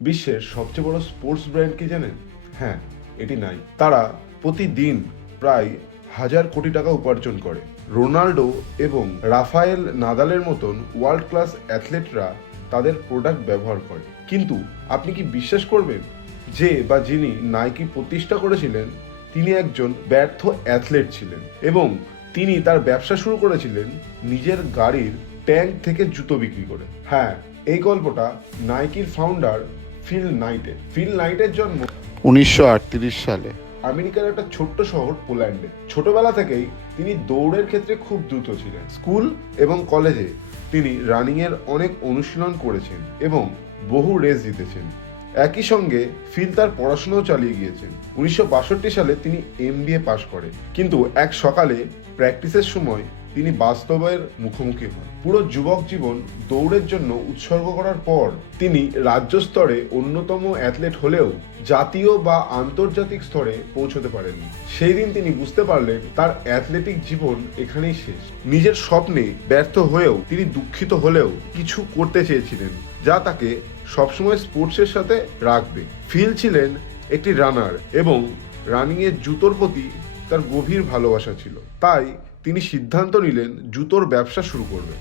বিশ্বের সবচেয়ে বড় স্পোর্টস ব্র্যান্ড কি জানেন? হ্যাঁ, এটি নাই। তারা প্রতিদিন প্রায় 1,000 কোটি টাকা উপার্জন করে। রোনাল্ডো এবং রাফায়েল নাদালের মতন ওয়ার্ল্ড ক্লাস অ্যাথলেটরা তাদের প্রোডাক্ট ব্যবহার করে। কিন্তু আপনি কি বিশ্বাস করবেন যে বা যিনি নাইকি প্রতিষ্ঠা করেছিলেন তিনি একজন ব্যর্থ অ্যাথলেট ছিলেন এবং তিনি তার ব্যবসা শুরু করেছিলেন নিজের গাড়ির ট্যাঙ্ক থেকে জুতো বিক্রি করে। হ্যাঁ, এই গল্পটা নাইকির ফাউন্ডার ফিল নাইটের জন্ম 1938 সালে আমেরিকার একটা ছোট্ট শহর পোল্যান্ডে। ছোটবেলা থেকেই তিনি দৌড়ের ক্ষেত্রে খুব দ্রুত ছিলেন। স্কুল এবং কলেজে তিনি রানিংয়ের অনেক অনুশীলন করেছেন এবং বহু রেস জিতেছেন। একই সঙ্গে ফিল তার পড়াশোনাও চালিয়ে গিয়েছেন। 1962 সালে তিনি MBA পাশ করেন, কিন্তু এক সকালে প্র্যাকটিসের সময় তিনি বাস্তবের মুখোমুখি হন। পুরো যুবক জীবন দৌড়ের জন্য উৎসর্গ করার পর তিনি রাজ্য স্তরে অন্যতম অ্যাথলেট হলেও জাতীয় বা আন্তর্জাতিক স্তরে পৌঁছতে পারেননি। সেই দিন তিনি বুঝতে পারলেন তার অ্যাথলেটিক জীবন এখানেই শেষ। নিজের স্বপ্নে ব্যর্থ হয়েও তিনি দুঃখিত হলেও কিছু করতে চেয়েছিলেন যা তাকে সবসময় স্পোর্টসের সাথে রাখবে। ফিল ছিলেন একটি রানার এবং রানিংয়ের জুতোর প্রতি তার গভীর ভালোবাসা ছিল। তাই তিনি সিদ্ধান্ত নিলেন জুতোর ব্যবসা শুরু করবেন।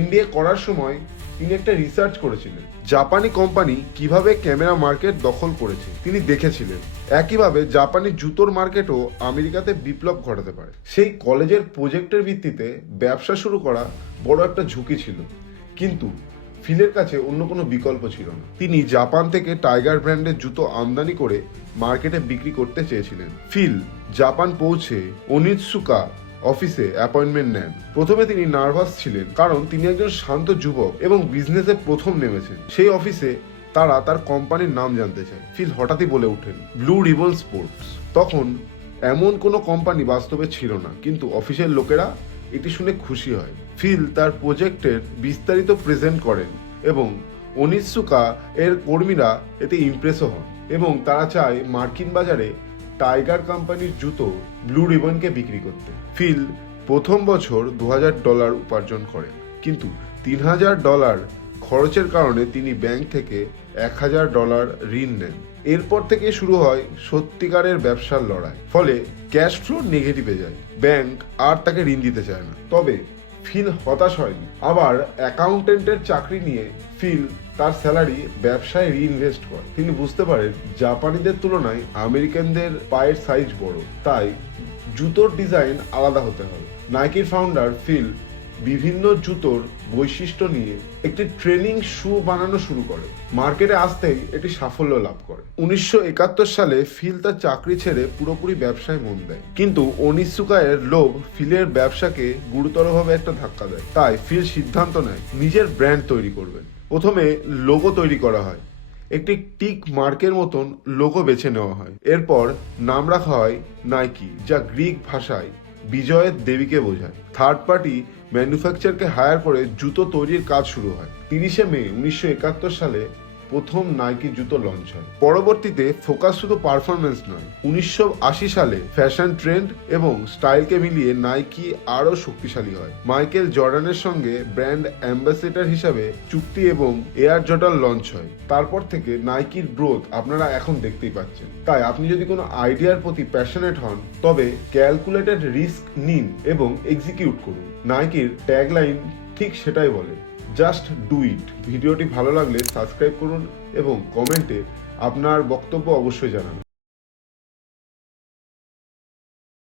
MBA করার সময় তিনি একটা রিসার্চ করেছিলেন জাপানি কোম্পানি কিভাবে ক্যামেরা মার্কেট দখল করেছে। তিনি দেখেছিলেন একইভাবে জাপানি জুতোর মার্কেটও আমেরিকাতে বিপ্লব ঘটাতে পারে। সেই কলেজের প্রজেক্টের ভিত্তিতে ব্যবসা শুরু করা বড় একটা ঝুঁকি ছিল, কিন্তু ফিলের কাছে অন্য কোনো বিকল্প ছিল না। তিনি জাপান থেকে টাইগার ব্র্যান্ডের জুতো আমদানি করে মার্কেটে বিক্রি করতে চেয়েছিলেন। ফিল জাপান পৌঁছে ওনিৎসুকা অফিসে অ্যাপয়েন্টমেন্ট নেন। প্রথমে তিনি নার্ভাস ছিলেন কারণ তিনি একজন শান্ত যুবক এবং বিজনেসে প্রথম নেমেছেন। সেই অফিসে তারা তার কোম্পানির নাম জানতে চায়। ফিল হঠাৎই বলে ওঠেন ব্লু রিবন স্পোর্টস। তখন এমন কোনো কোম্পানি বাস্তবে ছিল না, কিন্তু অফিসের লোকেরা এটি শুনে খুশি হয়। ফিল তার প্রজেক্টের বিস্তারিত প্রেজেন্ট করেন এবং ওনিৎসুকা এর কর্মীরা এতে ইমপ্রেসও হন এবং তারা চায় মার্কিন বাজারে টাইগার কোম্পানির জুতো ব্লু রিবনকে বিক্রি করতে। ফিল প্রথম বছর $2,000 উপার্জন করেন, কিন্তু $3,000 খরচের কারণে তিনি ব্যাংক থেকে $1,000 ঋণ নেন। এরপর থেকে শুরু হয় সত্যিকারের ব্যবসার লড়াই। ফলে ক্যাশ ফ্লো নেগেটিভে যায়, ব্যাংক আর তাকে ঋণ দিতে চায় না। তবে ফিল হতাশ হয়নি। আবার অ্যাকাউন্টেন্টের চাকরি নিয়ে ফিল তার স্যালারি ব্যবসায় রিইনভেস্ট করে। তিনি বুঝতে পারেন জাপানিদের তুলনায় আমেরিকানদের পায়ের সাইজ বড়, তাই জুতোর ডিজাইন আলাদা হতে হবে। নাইকির ফাউন্ডার ফিল বিভিন্ন জুতোর বৈশিষ্ট্য নিয়ে একটি ট্রেনিং শু বানানো শুরু করে। মার্কেটে আসতেই এটি সাফল্য লাভ করে। 1971 সালে ফিল তার চাকরি ছেড়ে পুরোপুরি ব্যবসায় মন দেয়, কিন্তু ওনিৎসুকা এর লোভ ফিলের ব্যবসাকে গুরুতরভাবে একটা ধাক্কা দেয়। তাই ফিল সিদ্ধান্ত নেয় নিজের ব্র্যান্ড তৈরি করবেন। প্রথমে লোগো তৈরি করা হয়। একটি টিক মার্কের মতন লোগো বেছে নেওয়া হয়। এরপর নাম রাখা হয় নাইকি, যা গ্রিক ভাষায় বিজয়ের দেবীকে বোঝায়। থার্ড পার্টি ম্যানুফ্যাকচারকে হায়ার করে জুতো তৈরির কাজ শুরু হয়। 30 মে 1971 সালে প্রথম নাইকি জুতো লঞ্চ হয়। পরবর্তীতে ফোকাস শুধু পারফরমেন্স নয়, 1980 সালে ফ্যাশন ট্রেন্ড এবং স্টাইলকে মিলিয়ে নাইকি আরও শক্তিশালী হয়। মাইকেল জর্ডানের সঙ্গে ব্র্যান্ড অ্যাম্বাসেডর হিসাবে চুক্তি এবং এয়ার জর্ডান লঞ্চ হয়। তারপর থেকে নাইকির গ্রোথ আপনারা এখন দেখতেই পাচ্ছেন। তাই আপনি যদি কোনো আইডিয়ার প্রতি প্যাশনেট হন, তবে ক্যালকুলেটেড রিস্ক নিন এবং এক্সিকিউট করুন। নাইকির ট্যাগলাইন ঠিক সেটাই বলে, জাস্ট ডু ইট। ভিডিওটি ভালো লাগলে সাবস্ক্রাইব করুন এবং কমেন্টে আপনার বক্তব্য অবশ্যই জানান।